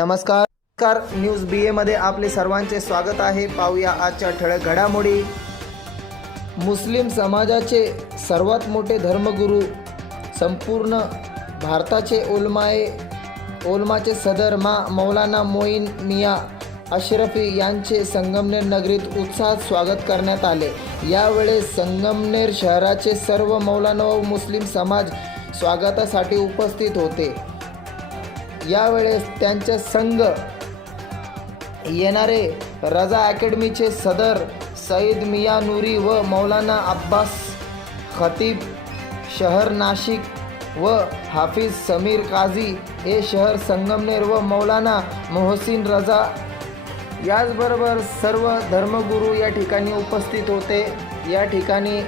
नमस्कार नमस्कार न्यूज बी एमध्ये आपले सर्वांचे स्वागत आहे. पाहूया आजच्या ठळक घडामोडी. मुस्लिम समाजाचे सर्वात मोठे धर्मगुरू संपूर्ण भारताचे ओलमाए ओलमाचे सदर मा मौलाना मोईन मिया अशरफी यांचे संगमनेर नगरीत उत्साहात स्वागत करण्यात आले. यावेळेस संगमनेर शहराचे सर्व मौलाना व मुस्लिम समाज स्वागतासाठी उपस्थित होते. यावेळेस त्यांचे संघ येणारे रजा अकॅडमीचे सदर सईद मिया नूरी व मौलाना अब्बास खतीब शहर नाशिक व हाफिज समीर काझी हे शहर संगमनेर व मौलाना मोहसिन रजा. याचबरोबर सर्व धर्मगुरू या ठिकाणी उपस्थित होते. या ठिकाणी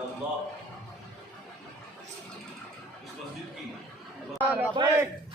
Allah. Ustaz Zidki. Allah. Allah.